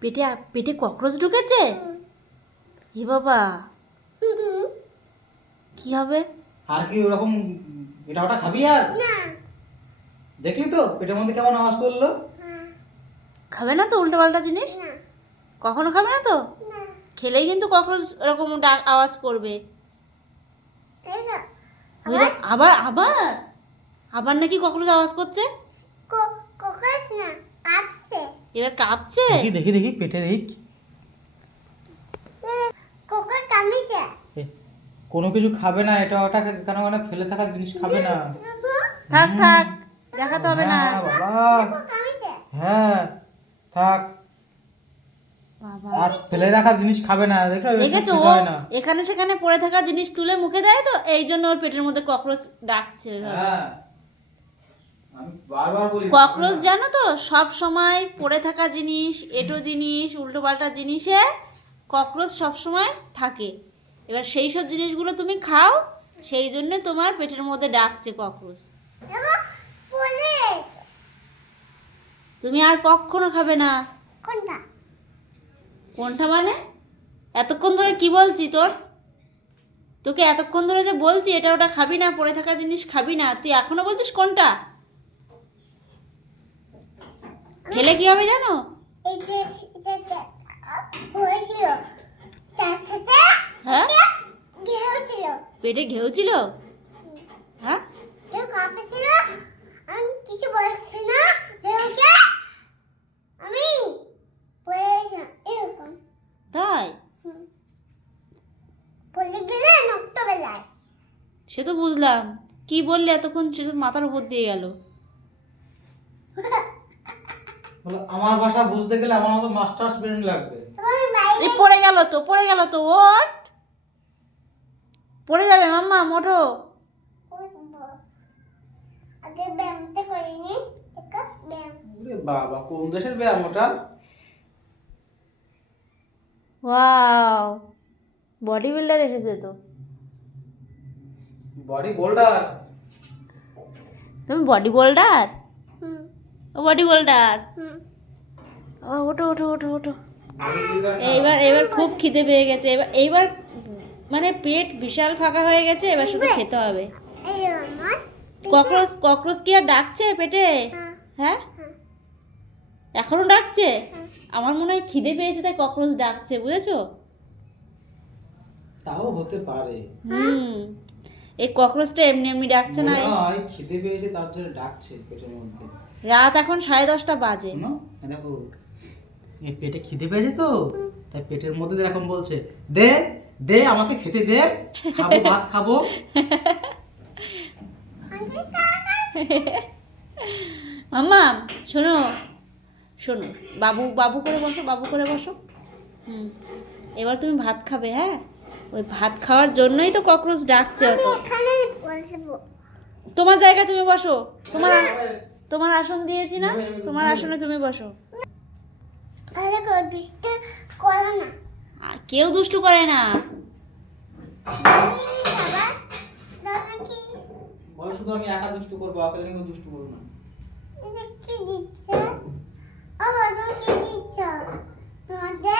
পেটে পেটে ককরোচ ঢুকেছে? হে বাবা, কি হবে? আর কি ওরকম এটা ওটা খাবি আর? দেখলি তো পেটের মধ্যে কেমন আওয়াজ করলো? খাবে না তো উল্টো পাল্টা জিনিস? কখনো খাবে না তো? খেলেই কিন্তু ককরোচ এরকম আওয়াজ করবে। আবার আবার আবার নাকি ককরোচ আওয়াজ করছে? এবার কাঁপছে। দেখি দেখি দেখি পেটে দেখি। কোনো কিছু খাবে না, এটা ওটা কেন কেন ফেলে থাকা জিনিস খাবে না। থাক থাক, দেখাতে হবে না। হ্যাঁ বাবা, হ্যাঁ থাক। বাবা, আর ফেলে রাখা জিনিস খাবে না, দেখো দেখেছো ও এখানে সেখানে পড়ে থাকা জিনিস তুলে মুখে দেয়, তো এই জন্য ওর পেটের মধ্যে ককরোচ ডাকছে ওইভাবে। হ্যাঁ আমি বারবার বলি ককরোচ জানো তো সব সময় পড়ে থাকা জিনিস, এঁটো জিনিস, উল্টো পাল্টা জিনিসে ককরোচ সব সময় থাকে। এবার সেই সব জিনিসগুলো তুমি খাও, সেই জন্য তোমার পেটের মধ্যে ডাকছে ককরোচ। তুমি আর কখনো খাবে না। কোনটা মানে? এতক্ষণ ধরে কি বলছি তোকে এতক্ষণ ধরে যে বলছি এটা ওটা খাবি না, পড়ে থাকা জিনিস খাবি না, তুই এখনো বলছিস কোনটা? খেলে কি হবে জানো? হ্যাঁ, পেটে ঘেউ ছিল। হ্যাঁ, কিছু বলছি না, আমি এরকম তাই? বলে গেলে নষ্ট বেলায় সে তো বুঝলাম, কি বললে এতক্ষণ সে তো মাথার উপর দিয়ে গেল। বলো, আমার ভাষা বুঝতে গেলে আমার মতো মাস্টার্স ব্রেন লাগবে। এই পড়ে গেল তো ওঠ, পড়ে যাবে মাম্মা, মোটো। আগে ব্যায়ামটা করিনি, একটা ব্যায়াম ওরে বাবা, কোন দেশের ব্যায়াম ওটা? ওয়াও, বডি বিল্ডার এসেছে তো। Body boulder. তুমি বডি বোল্ডার? হুম ও বডি বোল্ডার, হুম ও ওঠো ওঠো ওঠো ওঠো। এইবার এবার খুব খিদে পেয়ে গেছে, এইবার মানে পেট বিশাল ফাঁকা হয়ে গেছে, এবার শুধু খেতে হবে। এই আমার ককরোচ ককরোচ কি আর ডাকছে পেটে? হ্যাঁ, এখনো ডাকছে? আমার মনে হয় খিদে পেয়েছে তাই ককরোচ ডাকছে, বুঝেছো? তাও হতে পারে। এই ককরোচটা এমনি এমনি ডাকছে না। এই খিদে পেয়েছে তার জন্য ডাকছে পেটের মধ্যে। রাত এখন 10:30 বাজে। শোনো, দেখো এই পেটে খিদে পেয়েছে তো, তাই পেটের মধ্যে এরকম বলছে, দে দে আমাকে খেতে দে, খাবো ভাত খাবো। মাম্মা শোনো শোনো, বাবু বাবু করে বসো, বাবু করে বসো। এবার তুমি ভাত খাবে। হ্যাঁ, ওই ভাত খাওয়ার জন্যই তো ককরোচ ডাকছে অত। এখানে বসবো। তোমার জায়গায় তুমি বসো, তোমার আসন দিয়েছি না, তোমার আসনে তুমি বসো। ভালো করে বৃষ্টি করো না। কেউ দুষ্টু করে না। বাবা দাদা কি বলো শুধু আমি একা দুষ্টু করবো, আপনাদের কেউ দুষ্টু করবো না। এটা কি দিচ্ছে? ও বাবা কি দিচ্ছে? মধ্যে